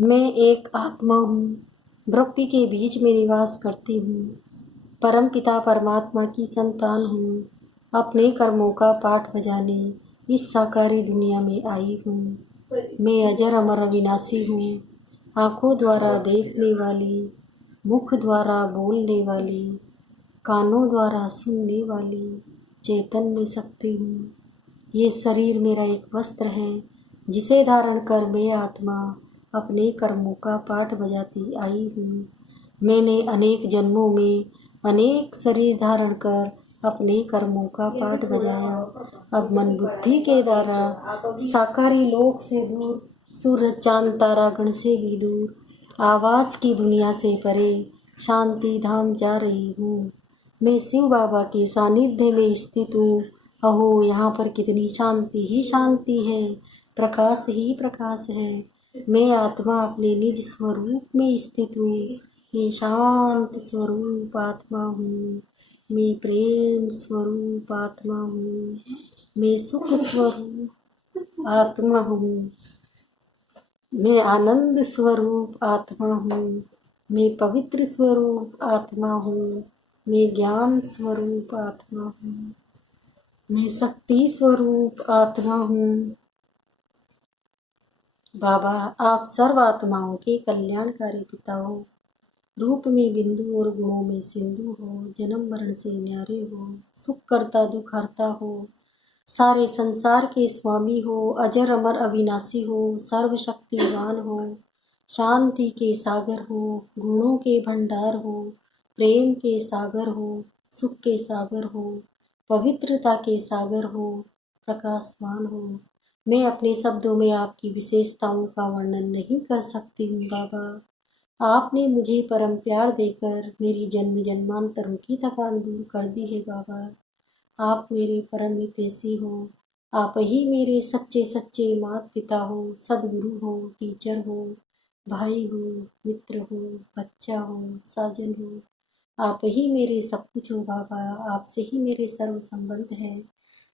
मैं एक आत्मा हूँ, प्रकृति के बीच में निवास करती हूँ। परम पिता परमात्मा की संतान हूँ। अपने कर्मों का पाठ बजाने इस साकारी दुनिया में आई हूँ। मैं अजर अमर अविनाशी हूँ। आँखों द्वारा देखने वाली, मुख द्वारा बोलने वाली, कानों द्वारा सुनने वाली चैतन्य शक्ति हूँ। ये शरीर मेरा एक वस्त्र है जिसे धारण कर मैं आत्मा अपने कर्मों का पाठ बजाती आई हूँ। मैंने अनेक जन्मों में अनेक शरीर धारण कर अपने कर्मों का पाठ बजाया। अब मन बुद्धि के द्वारा साकारी लोक से दूर, सूरज चांद तारा गण से भी दूर, आवाज की दुनिया से परे शांति धाम जा रही हूँ। मैं शिव बाबा के सानिध्य में स्थित हूँ। अहो, यहाँ पर कितनी शांति ही शांति है, प्रकाश ही प्रकाश है। मैं आत्मा अपने निज स्वरूप में स्थित हूँ। मैं शांत स्वरूप आत्मा हूँ। मैं प्रेम स्वरूप आत्मा हूँ। मैं सुख स्वरूप आत्मा हूँ। मैं आनंद स्वरूप आत्मा हूँ। मैं पवित्र स्वरूप आत्मा हूँ। मैं ज्ञान स्वरूप आत्मा हूँ। मैं शक्ति स्वरूप आत्मा हूँ। बाबा, आप सर्व आत्माओं के कल्याणकारी पिता हो। रूप में बिंदु और गुणों में सिंधु हो। जन्म मरण से न्यारे हो। सुख करता दुख हरता हो। सारे संसार के स्वामी हो। अजर अमर अविनाशी हो। सर्वशक्तिवान हो। शांति के सागर हो। गुणों के भंडार हो। प्रेम के सागर हो। सुख के सागर हो। पवित्रता के सागर हो। प्रकाशवान हो। मैं अपने शब्दों में आपकी विशेषताओं का वर्णन नहीं कर सकती हूँ बाबा। आपने मुझे परम प्यार देकर मेरी जन्म जन्मांतरों की थकान दूर कर दी है बाबा। आप मेरे परम हितैषी हो। आप ही मेरे सच्चे सच्चे माता पिता हो, सदगुरु हो, टीचर हो, भाई हो, मित्र हो, बच्चा हो, साजन हो। आप ही मेरे सब कुछ हो बाबा। आपसे ही मेरे सर्व संबंध है।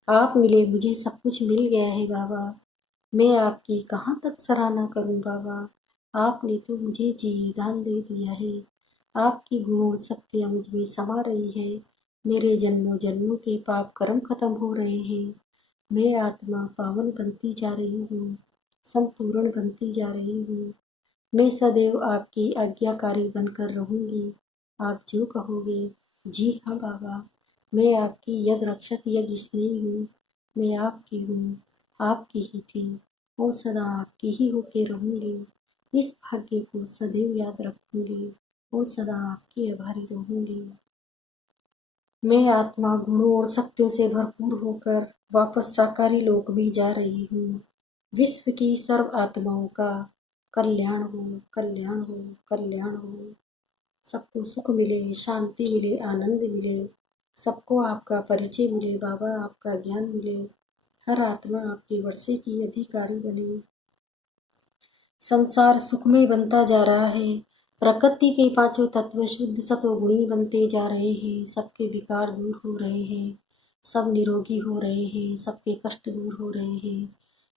आप मिले, मुझे सब कुछ मिल गया है बाबा। मैं आपकी कहाँ तक सराहना करूं बाबा। आपने तो मुझे जीदान दे दिया है। आपकी गुण और शक्तियाँ मुझ में समा रही है। मेरे जन्मों जन्मों के पाप कर्म खत्म हो रहे हैं। मैं आत्मा पावन बनती जा रही हूँ, संपूर्ण बनती जा रही हूँ। मैं सदैव आपकी आज्ञाकारी बनकर रहूंगी। आप जो कहोगे। जी हाँ बाबा, मैं आपकी यज्ञ रक्षक यज्ञ स्नेही हूँ। मैं आपकी हूँ, आपकी ही थी और सदा आपकी ही होके रहूंगी। इस भाग्य को सदैव याद रखूंगी और सदा आपकी आभारी रहूंगी। मैं आत्मा गुणों और शक्तियों से भरपूर होकर वापस साकारी लोक में जा रही हूँ। विश्व की सर्व आत्माओं का कल्याण हो, कल्याण हो, कल्याण हो। सबको सुख मिले, शांति मिले, आनंद मिले। सबको आपका परिचय मिले बाबा, आपका ज्ञान मिले। हर आत्मा आपके वर्षे की अधिकारी बने। संसार सुखमय बनता जा रहा है। प्रकृति के पांचों तत्व शुद्ध सतोगुणी बनते जा रहे हैं। सबके विकार दूर हो रहे हैं। सब निरोगी हो रहे हैं। सबके कष्ट दूर हो रहे हैं।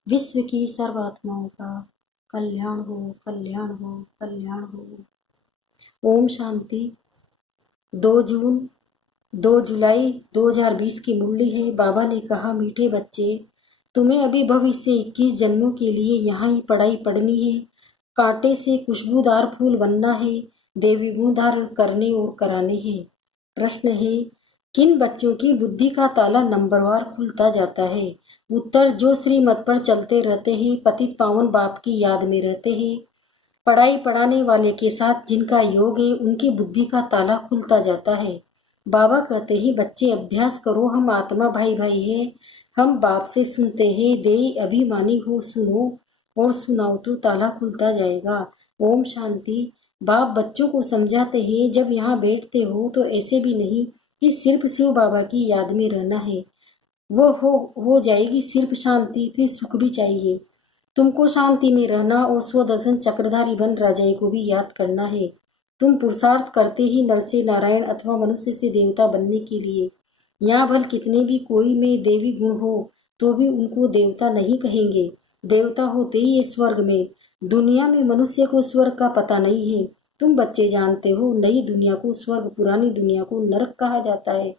विश्व की सर्वात्माओं का कल्याण हो, कल्याण हो, कल्याण हो। ओम शांति। 2 जून 2 जुलाई 2020 की मुरली है। बाबा ने कहा, मीठे बच्चे, तुम्हें अभी भविष्य 21 जन्मों के लिए यहाँ ही पढ़ाई पढ़नी है। कांटे से खुशबूदार फूल बनना है। देवी गुण धारण करने और कराने हैं। प्रश्न है, किन बच्चों की बुद्धि का ताला नंबरवार खुलता जाता है? उत्तर, जो श्रीमत पर चलते रहते हैं, पतित पावन बाप की याद में रहते हैं, पढ़ाई पढ़ाने वाले के साथ जिनका योग है, उनकी बुद्धि का ताला खुलता जाता है। बाबा कहते हैं, बच्चे अभ्यास करो, हम आत्मा भाई भाई है। हम बाप से सुनते हैं, देई अभिमानी हो, सुनो और सुनाओ तो ताला खुलता जाएगा। ओम शांति। बाप बच्चों को समझाते हैं, जब यहाँ बैठते हो तो ऐसे भी नहीं कि सिर्फ शिव बाबा की याद में रहना है। वो हो जाएगी सिर्फ शांति, फिर सुख भी चाहिए। तुमको शांति में रहना और स्वदर्शन चक्रधारी बन राजाई को भी याद करना है। तुम पुरुषार्थ करते ही नर से नारायण अथवा मनुष्य से देवता बनने के लिए। यहाँ भल कितने भी कोई में देवी गुण हो तो भी उनको देवता नहीं कहेंगे। देवता होते ही ये स्वर्ग में, दुनिया में मनुष्य को स्वर्ग का पता नहीं है। तुम बच्चे जानते हो, नई दुनिया को स्वर्ग, पुरानी दुनिया को नरक कहा जाता है।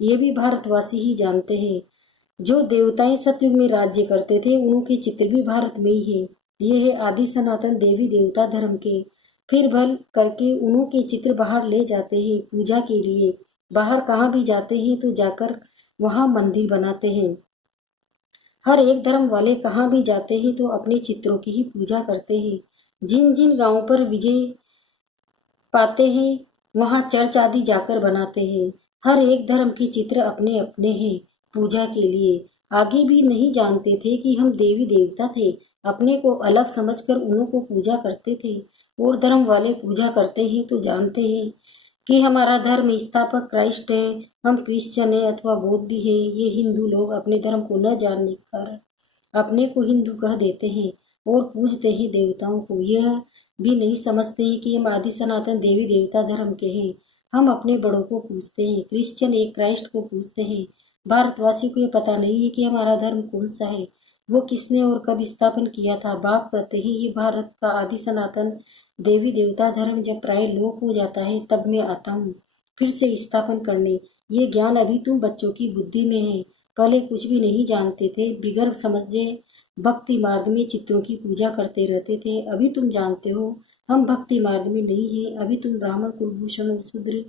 ये भी भारतवासी ही जानते हैं। जो देवताएं सतयुग में राज्य करते थे, उनके चित्र भी भारत में ही है। ये है आदि सनातन देवी देवता धर्म के। फिर भल करके उन्हों के चित्र बाहर ले जाते हैं पूजा के लिए। बाहर कहाँ भी जाते हैं तो जाकर वहां मंदिर बनाते हैं। हर एक धर्म वाले कहाँ भी जाते हैं तो अपने चित्रों की ही पूजा करते हैं। जिन जिन गांवों पर विजय पाते हैं वहां चर्च आदि जाकर बनाते हैं। हर एक धर्म के चित्र अपने अपने हैं पूजा के लिए। आगे भी नहीं जानते थे कि हम देवी देवता थे। अपने को अलग समझकर उन्हों को पूजा करते थे। और धर्म वाले पूजा करते हैं तो जानते हैं कि हमारा धर्म स्थापक क्राइस्ट है, हम क्रिश्चियन है अथवा बौद्धी है। ये हिंदू लोग अपने धर्म को न जानने के कारण अपने को हिंदू कह देते हैं और पूजते हैं देवताओं को। यह भी नहीं समझते हैं कि हम आदि सनातन देवी देवता धर्म के हैं। हम अपने बड़ों को पूजते हैं, क्रिश्चियन एक क्राइस्ट को पूजते हैं। भारतवासियों को ये पता नहीं है कि हमारा धर्म कौन सा है, वो किसने और कब स्थापन किया था। बाप कहते हैं ये भारत का आदि सनातन देवी देवता धर्म जब प्राय लोप हो जाता है तब मैं आता हूँ फिर से स्थापन करने। ये ज्ञान अभी तुम बच्चों की बुद्धि में है। पहले कुछ भी नहीं जानते थे, बिगर समझे भक्ति मार्ग में चित्रों की पूजा करते रहते थे। अभी तुम जानते हो हम भक्ति मार्ग में नहीं है। अभी तुम ब्राह्मण कुलभूषण और शूद्र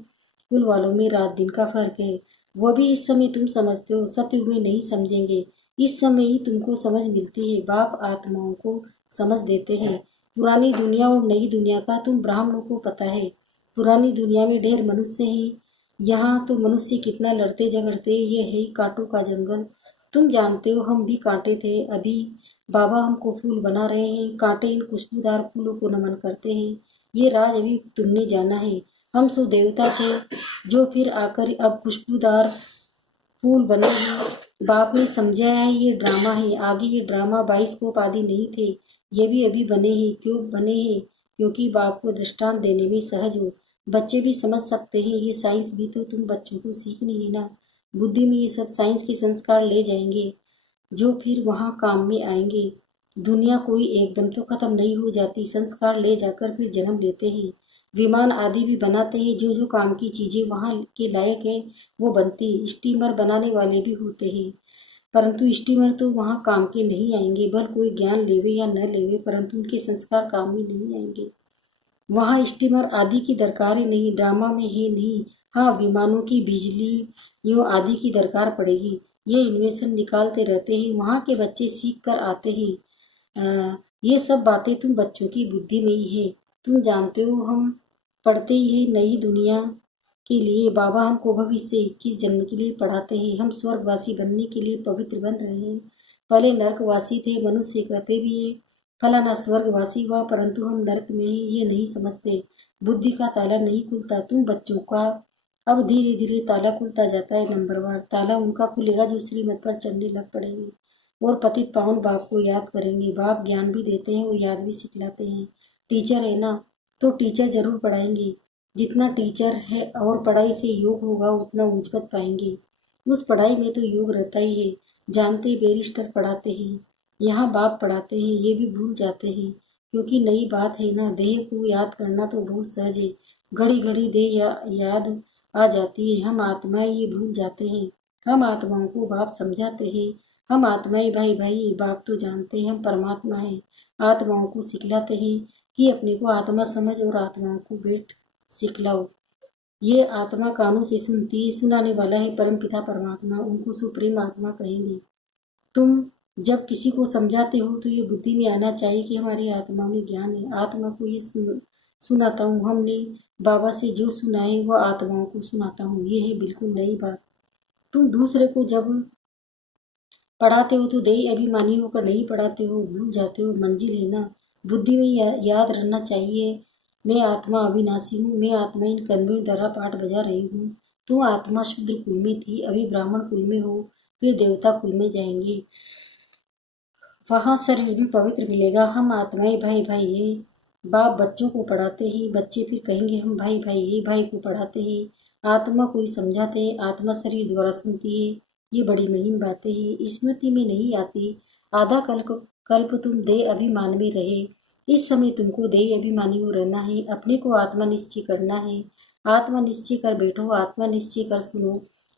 कुल वालों में रात दिन का फर्क है। वो भी इस समय तुम समझते हो, सतयुग में नहीं समझेंगे। इस समय ही तुमको समझ मिलती है। बाप आत्माओं को समझ देते हैं। पुरानी दुनिया और नई दुनिया का तुम ब्राह्मणों को पता है। पुरानी दुनिया में ढेर मनुष्य हैं। यहाँ तो मनुष्य कितना लड़ते झगड़ते, ये है ही कांटों का जंगल। तुम जानते हो हम भी कांटे थे। अभी बाबा हमको फूल बना रहे हैं। कांटे इन खुशबूदार फूलों को नमन करते हैं। ये राज अभी तुमने जाना है। हम सो देवता थे जो फिर आकर अब खुशबूदार फूल बने हैं। बाप ने समझाया है ये ड्रामा है। आगे ये ड्रामा बाइस्कोप आदि नहीं थे, ये भी अभी बने हैं। क्यों बने हैं? क्योंकि बाप को दृष्टांत देने में सहज हो। बच्चे भी समझ सकते हैं। ये साइंस भी तो तुम बच्चों को सीखनी है ना। बुद्धि में ये सब साइंस के संस्कार ले जाएंगे जो फिर वहाँ काम में आएंगे। दुनिया कोई एकदम तो खत्म नहीं हो जाती। संस्कार ले जाकर फिर जन्म लेते हैं। विमान आदि भी बनाते हैं। जो जो काम की चीजें वहाँ के लायक है वो बनती है। स्टीमर बनाने वाले भी होते हैं, परंतु स्टीमर तो वहाँ काम के नहीं आएंगे। भल कोई ज्ञान लेवे या न लेवे, परंतु उनके संस्कार काम में नहीं आएंगे। वहाँ स्टीमर आदि की दरकार ही नहीं, ड्रामा में है नहीं। हाँ, विमानों की बिजली यूँ आदि की दरकार पड़ेगी। ये इन्वेंशन निकालते रहते हैं। वहाँ के बच्चे सीख कर आते हैं। ये सब बातें तुम बच्चों की बुद्धि में ही है। तुम जानते हो हम पढ़ते ही है नई दुनिया के लिए। बाबा हमको भविष्य 21 जन्म के लिए पढ़ाते हैं। हम स्वर्गवासी बनने के लिए पवित्र बन रहे हैं। पहले नरकवासी थे। मनुष्य कहते भी है फलाना स्वर्गवासी हुआ, परंतु हम नरक में हैं ये नहीं समझते। बुद्धि का ताला नहीं खुलता। तुम बच्चों का अब धीरे धीरे ताला खुलता जाता है। नंबरवार ताला उनका खुलेगा जो श्रीमत पर चलने लग पड़ेंगे और पतित पावन बाप को याद करेंगे। बाप ज्ञान भी देते हैं और याद भी सिखलाते हैं। टीचर है ना, तो टीचर जरूर पढ़ाएंगे। जितना टीचर है और पढ़ाई से योग होगा उतना ऊंचकत पाएंगे। उस पढ़ाई में तो योग रहता ही है। जानते बैरिस्टर पढ़ाते हैं, यहाँ बाप पढ़ाते हैं, ये भी भूल जाते हैं। क्योंकि नई बात है ना, देह को याद करना तो बहुत सहज है। घड़ी घड़ी देह याद आ जाती है। हम आत्माएं ये भूल जाते हैं। हम आत्माओं को बाप समझाते हैं। हम आत्माएं भाई भाई, बाप तो जानते हैं हम परमात्मा हैं। आत्माओं को सिखलाते हैं कि अपने को आत्मा समझ और आत्माओं को बैठ सिखलाओ। ये आत्मा कानों से सुनती है। सुनाने वाला है परमपिता परमात्मा, उनको सुप्रीम आत्मा कहेंगे। तुम जब किसी को समझाते हो तो ये बुद्धि में आना चाहिए कि हमारी आत्मा में ज्ञान है। आत्मा को ये सुनाता हूँ। हमने बाबा से जो सुना है वो आत्माओं को सुनाता हूँ। ये है बिल्कुल नई बात। तुम दूसरे को जब पढ़ाते हो तो देही अभिमानी होकर नहीं पढ़ाते हो, भूल जाते हो। मंजिल है ना, बुद्धि में याद रहना चाहिए। मैं आत्मा अविनाशी हूँ। मैं आत्मा इन कन्वें द्वारा पाठ बजा रही हूँ। तुम आत्मा शूद्र कुल में थी, अभी ब्राह्मण कुल में हो, फिर देवता कुल में जाएंगे। वहाँ शरीर भी पवित्र मिलेगा। हम आत्माएं भाई भाई ये बाप बच्चों को पढ़ाते हैं। बच्चे फिर कहेंगे हम भाई भाई ये भाई को पढ़ाते हैं। आत्मा को ही समझाते हैं। आत्मा शरीर द्वारा सुनती है। ये बड़ी महीन बातें हैं, स्मृति में नहीं आती। आधा कल्प कल्प तुम देह अभिमान में रहे, इस समय तुमको देह अभिमानी हो रहना है, अपने को आत्मा निश्चय करना है। आत्मा निश्चय कर बैठो, आत्मा निश्चय कर सुनो।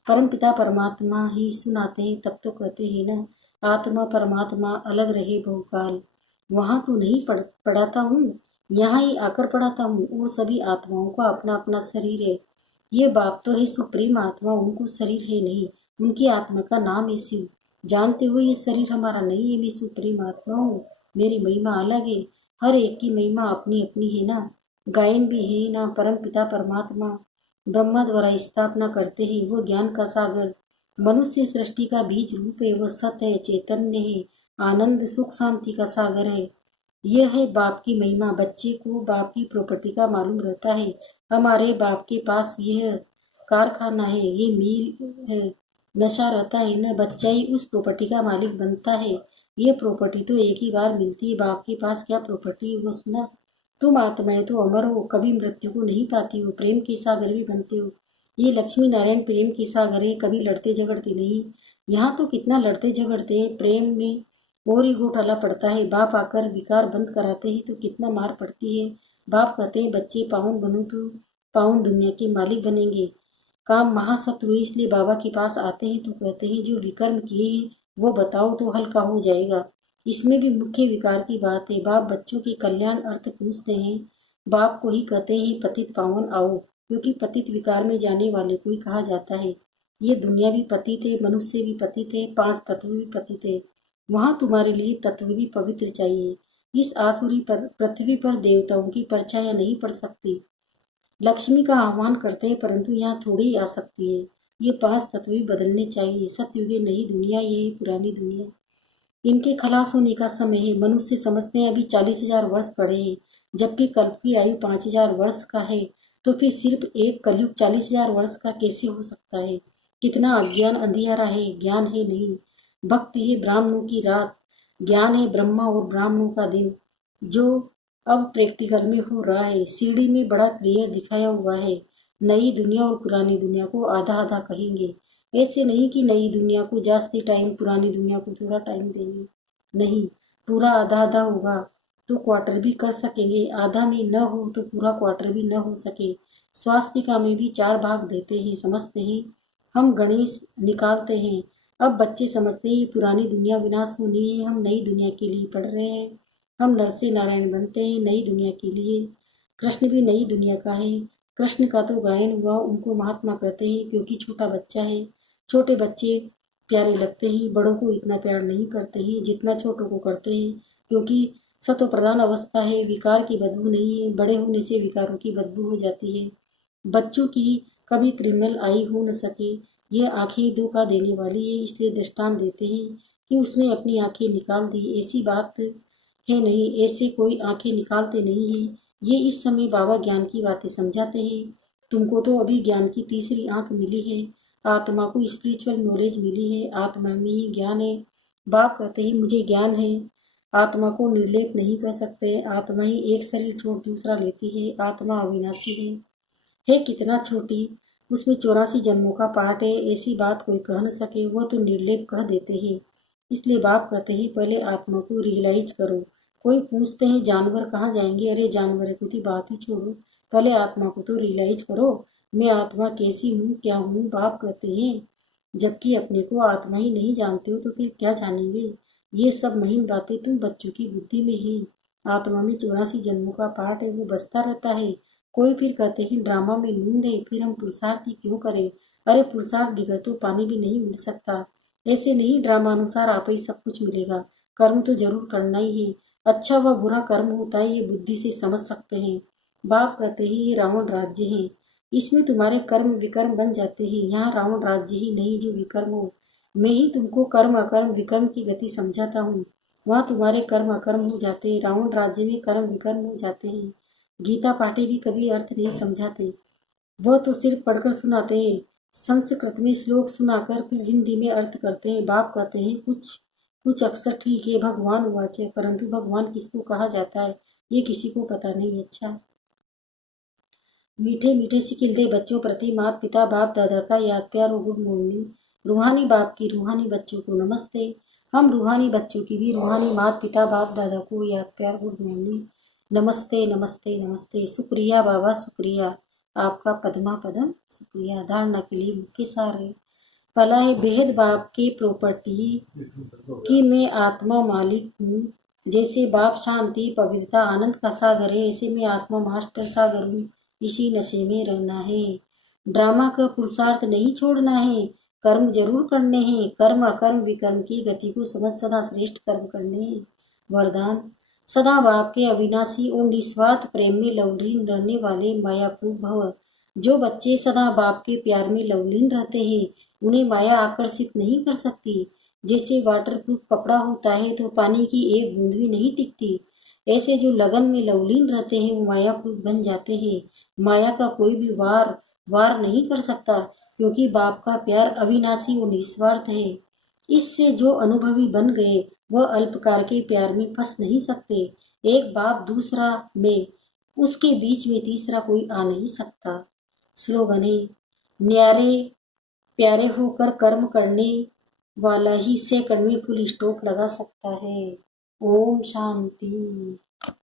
परम पिता परमात्मा ही सुनाते हैं, तब तो कहते हैं ना, आत्मा परमात्मा अलग रहे बहुकाल। वहां तो नहीं पढ़ाता हूँ, यहाँ ही आकर पढ़ाता हूँ। और सभी आत्माओं का अपना अपना शरीर है। ये बाप तो है सुप्रीम आत्मा, उनको शरीर है नहीं, उनकी आत्मा का नाम है शिव। जानते हो ये शरीर हमारा नहीं है, मैं सुप्रीम आत्मा हूँ, मेरी महिमा अलग है। हर एक की महिमा अपनी अपनी है ना। गायन भी है ना, परम पिता परमात्मा ब्रह्मा द्वारा स्थापना करते हैं, वो ज्ञान का सागर। मनुष्य सृष्टि का बीज रूप है, वो सत्य है, चैतन्य है, आनंद सुख शांति का सागर है। यह है बाप की महिमा। बच्चे को बाप की प्रॉपर्टी का मालूम रहता है। हमारे बाप के पास यह कारखाना है, ये मील है। नशा रहता है ना, बच्चा ही उस प्रॉपर्टी का मालिक बनता है। ये प्रॉपर्टी तो एक ही बार मिलती है। बाप के पास क्या प्रॉपर्टी है वो सुना। तुम आत्माएं तो अमर हो, कभी मृत्यु को नहीं पाती हो, प्रेम के सागर भी बनते हो। ये लक्ष्मी नारायण प्रेम के सागर है, कभी लड़ते झगड़ते नहीं। यहाँ तो कितना लड़ते झगड़ते हैं प्रेम में, और ही घोटाला पड़ता है। बाप आकर विकार बंद कराते हैं तो कितना मार पड़ती है। बाप कहते हैं बच्चे पाउन बनो तो पाउन दुनिया के मालिक बनेंगे। काम महाशत्रु, इसलिए बाबा के पास आते हैं तो कहते हैं जो विकर्म किए हैं वो बताओ तो हल्का हो जाएगा। इसमें भी मुख्य विकार की बात है। बाप बच्चों के कल्याण अर्थ पूछते हैं। बाप को ही कहते हैं पतित पावन आओ, क्योंकि पतित विकार में जाने वाले को ही कहा जाता है। ये दुनिया भी पतित है, मनुष्य भी पतित है, पांच तत्व भी पतित है। वहां तुम्हारे लिए तत्व भी पवित्र चाहिए। इस आसुरी पर पृथ्वी पर देवताओं की परछाइयां नहीं पड़ सकती। लक्ष्मी का आह्वान करते हैं, परंतु यहाँ थोड़ी आ सकती है। ये पांच तत्व भी बदलने चाहिए। सतयुग नई दुनिया, ये है पुरानी दुनिया। इनके खलास होने का समय है। मनुष्य समझते हैं अभी 40,000 वर्ष पड़े हैं, जबकि कल्प की आयु 5,000 वर्ष का है। तो फिर सिर्फ एक कलयुग 40,000 वर्ष का कैसे हो सकता है। कितना अज्ञान अंधियारा है, ज्ञान है नहीं। भक्ति है ब्राह्मणों की रात, ज्ञान है ब्रह्मा और ब्राह्मणों का दिन, जो अब प्रैक्टिकल में हो रहा है। सीढ़ी में बड़ा क्लियर दिखाया हुआ है। नई दुनिया और पुरानी दुनिया को आधा आधा कहेंगे। ऐसे नहीं कि नई दुनिया को जास्ती टाइम, पुरानी दुनिया को थोड़ा टाइम देंगे, नहीं, पूरा आधा आधा होगा तो क्वार्टर भी कर सकेंगे। आधा में न हो तो पूरा क्वार्टर भी न हो सके। स्वास्तिका में भी 4 भाग देते हैं, समझते हैं। हम गणेश निकालते हैं। अब बच्चे समझते हैं ये पुरानी दुनिया विनाश होनी है, हम नई दुनिया के लिए पढ़ रहे हैं। हम नर से नारायण बनते हैं नई दुनिया के लिए। कृष्ण भी नई दुनिया का है। कृष्ण का तो गायन हुआ, उनको महात्मा कहते हैं क्योंकि छोटा बच्चा है। छोटे बच्चे प्यारे लगते हैं, बड़ों को इतना प्यार नहीं करते हैं जितना छोटों को करते हैं, क्योंकि सतो प्रधान अवस्था है, विकार की बदबू नहीं है। बड़े होने से विकारों की बदबू हो जाती है। बच्चों की कभी क्रिमिनल आई हो न सके। ये आंखें धोखा देने वाली है, इसलिए दृष्टांत देते हैं कि उसने अपनी आंखें निकाल दी। ऐसी बात है नहीं, ऐसे कोई आंखें निकालते नहीं है। ये इस समय बाबा ज्ञान की बातें समझाते हैं। तुमको तो अभी ज्ञान की तीसरी आंख मिली है। आत्मा को स्पिरिचुअल नॉलेज मिली है, आत्मा में ही ज्ञान है। बाप कहते हैं मुझे ज्ञान है। आत्मा को निर्लेप नहीं कर सकते। आत्मा ही एक शरीर छोड़ दूसरा लेती है। आत्मा अविनाशी है कितना छोटी, उसमें 84 जन्मों का पाठ है। ऐसी बात कोई कह न सके, वह तो निर्लेप कह देते हैं। इसलिए बाप कहते हैं पहले आत्मा को रियलाइज करो। कोई पूछते हैं जानवर कहाँ जाएंगे, अरे जानवर की बात ही छोड़ो, पहले आत्मा को तो रियलाइज करो। मैं आत्मा कैसी हूँ, क्या हूँ। बाप कहते हैं जबकि अपने को आत्मा ही नहीं जानते हो तो फिर क्या जानेंगे। ये सब महीन बातें तुम बच्चों की बुद्धि में है। आत्मा में 84 जन्मों का पाठ है, वो बसता रहता है। कोई फिर कहते हैं ड्रामा में नींद है, फिर हम पुरुषार्थ ही क्यों करें। अरे पुरुषार्थ बिगड़ तो पानी भी नहीं मिल सकता। ऐसे नहीं ड्रामा अनुसार आप ही सब कुछ मिलेगा। कर्म तो जरूर करना ही है। अच्छा व बुरा कर्म होता है, ये बुद्धि से समझ सकते हैं। बाप कहते हैं ये रावण राज्य है, इसमें तुम्हारे कर्म विकर्म बन जाते हैं। यहाँ रावण राज्य ही नहीं जो विकर्म हो। मैं ही तुमको कर्म अकर्म विकर्म की गति समझाता हूँ। वहाँ तुम्हारे कर्म अकर्म हो जाते हैं, रावण राज्य में कर्म विकर्म हो जाते हैं। गीता पाठे भी कभी अर्थ नहीं समझाते, वह तो सिर्फ पढ़कर सुनाते हैं। संस्कृत में श्लोक सुनाकर फिर हिंदी में अर्थ करते हैं। बाप कहते हैं कुछ कुछ अक्षर ठीक है, भगवान वाच है, परंतु भगवान किसको कहा जाता है ये किसी को पता नहीं। अच्छा, मीठे मीठे से खिलते बच्चों प्रति माता पिता बाप दादा का याद प्यार और गुड मॉर्निंग। रूहानी बाप की रूहानी बच्चों को नमस्ते। हम रूहानी बच्चों की भी रूहानी माता पिता बाप दादा को याद प्यार गुड मॉर्निंग। नमस्ते नमस्ते नमस्ते। शुक्रिया बाबा, शुक्रिया आपका पद्मा पदम, शुक्रिया। धारणा के लिए मुख्य सार है। पहला है बेहद बाप की प्रॉपर्टी कि मैं आत्मा मालिक हूँ। जैसे बाप शांति पवित्रता आनंद का सागर है, ऐसे मैं आत्मा मास्टर सागर हूँ। इसी नशे में रहना है। ड्रामा का पुरुषार्थ नहीं छोड़ना है, कर्म जरूर करने हैं। कर्म अकर्म विकर्म की गति को समझ सदा श्रेष्ठ कर्म करने हैं। वरदान सदा बाप के अविनाशी और निस्वार्थ प्रेम में लवलीन रहने वाले मायापूत भव। जो बच्चे सदा बाप के प्यार में लवलीन रहते हैं उन्हें माया आकर्षित नहीं कर सकती। जैसे वाटरप्रूफ कपड़ा होता है तो पानी की एक बूंद भी नहीं टिकती, ऐसे जो लगन में लवलीन रहते हैं वो मायाप्रूफ बन जाते हैं। माया का कोई भी वार नहीं कर सकता, क्योंकि बाप का प्यार अविनाशी और निस्वार्थ है। इससे जो अनुभवी बन गए वह अल्पकाल के प्यार में फंस नहीं सकते। एक बाप दूसरा में, उसके बीच में तीसरा कोई आ नहीं सकता। स्लोगन है, न्यारे प्यारे होकर कर्म करने वाला ही सेकंड में फुल स्टॉप लगा सकता है। ओम शांति।